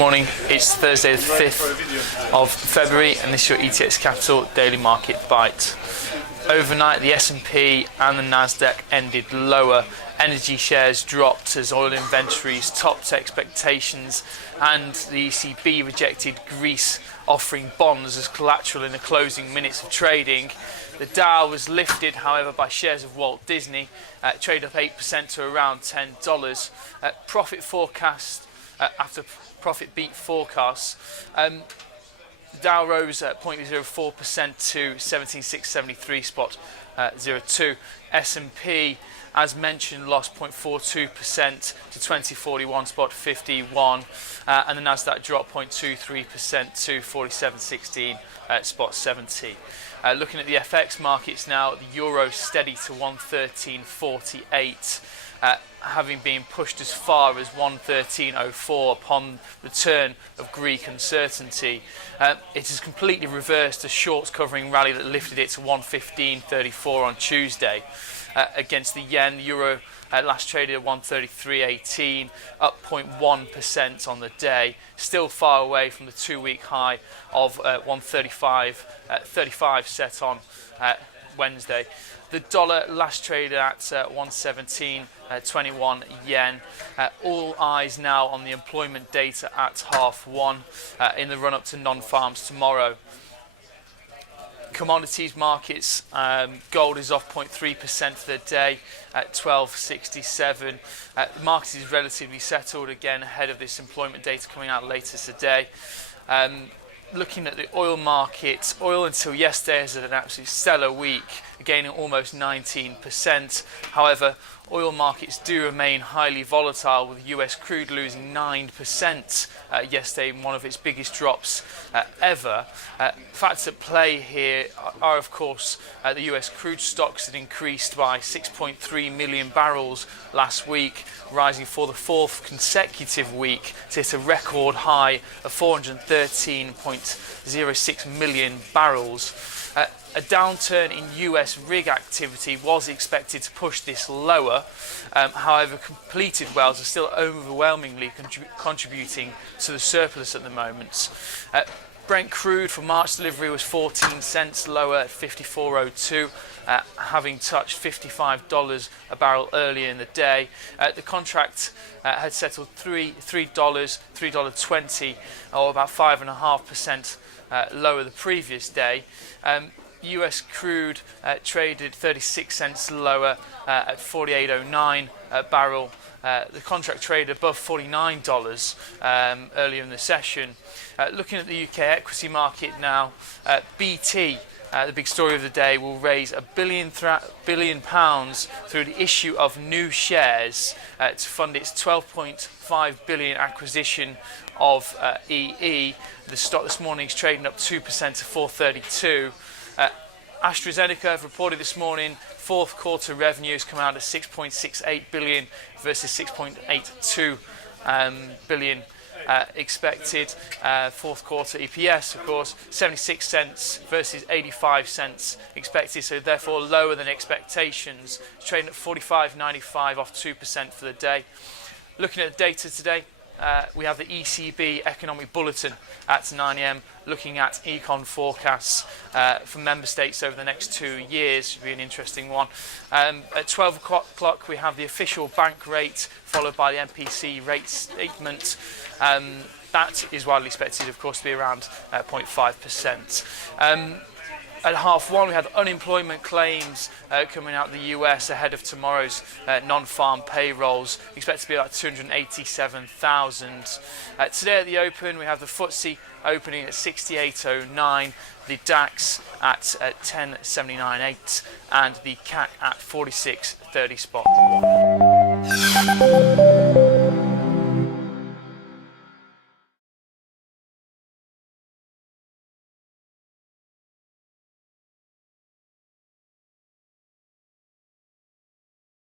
morning, it's Thursday the 5th of February and this is your ETX Capital Daily Market Bite. Overnight the S&P and the Nasdaq ended lower. Energy shares dropped as oil inventories topped expectations and the ECB rejected Greece offering bonds as collateral in the closing minutes of trading. The Dow was lifted, however, by shares of Walt Disney, trade up 8% to around $10. Profit forecast after profit beat forecasts. The Dow rose at 0.04% to 17,673.02. S&P, as mentioned, lost 0.42% to 2041.51, and the Nasdaq dropped 0.23% to 4716.70. Looking at the FX markets now, the euro steady to 113.48. Having been pushed as far as 113.04 upon return of Greek uncertainty. It has completely reversed a shorts covering rally that lifted it to 115.34 on Tuesday. Against the yen, the euro last traded at 133.18, up 0.1% on the day, still far away from the 2-week high of 135.35 set on Wednesday. The dollar last traded at 117.21 yen. All eyes now on the employment data at 1:30 in the run-up to non-farms tomorrow. Commodities markets, gold is off 0.3% for the day at 12.67. The market is relatively settled again ahead of this employment data coming out later today. Looking at the oil market, oil until yesterday has had an absolute stellar week, gaining almost 19%. However, oil markets do remain highly volatile, with US crude losing 9% yesterday in one of its biggest drops ever. Facts at play here are, of course, the US crude stocks had increased by 6.3 million barrels last week, rising for the fourth consecutive week to hit a record high of 413.06 million barrels. A downturn in US rig activity was expected to push this lower. However, completed wells are still overwhelmingly contributing to the surplus at the moment. Brent crude for March delivery was 14 cents lower at 54.02, having touched $55 a barrel earlier in the day. The contract had settled $3.20, or about 5.5% lower the previous day. US crude traded 36 cents lower at 48.09 a barrel. The contract traded above $49 earlier in the session. Looking at the UK equity market now, BT, the big story of the day, will raise £1 billion through the issue of new shares to fund its £12.5 billion acquisition of EE. The stock this morning is trading up 2% to 432. AstraZeneca have reported this morning fourth quarter revenues come out at 6.68 billion versus 6.82 billion expected. Fourth quarter EPS, of course, 76 cents versus 85 cents expected, so therefore lower than expectations. It's trading at 45.95, off 2% for the day. Looking at the data today, we have the ECB Economic Bulletin at 9 a.m. looking at econ forecasts for member states over the next 2 years. Should be an interesting one. At 12 o'clock we have the official bank rate, followed by the MPC rate statement. That is widely expected, of course, to be around 0.5%. At 1:30 we had unemployment claims coming out of the US ahead of tomorrow's non-farm payrolls, expected to be about 287,000. Today at the open we have the FTSE opening at 68.09, the DAX at 10.79.8 and the CAC at 46.30.1.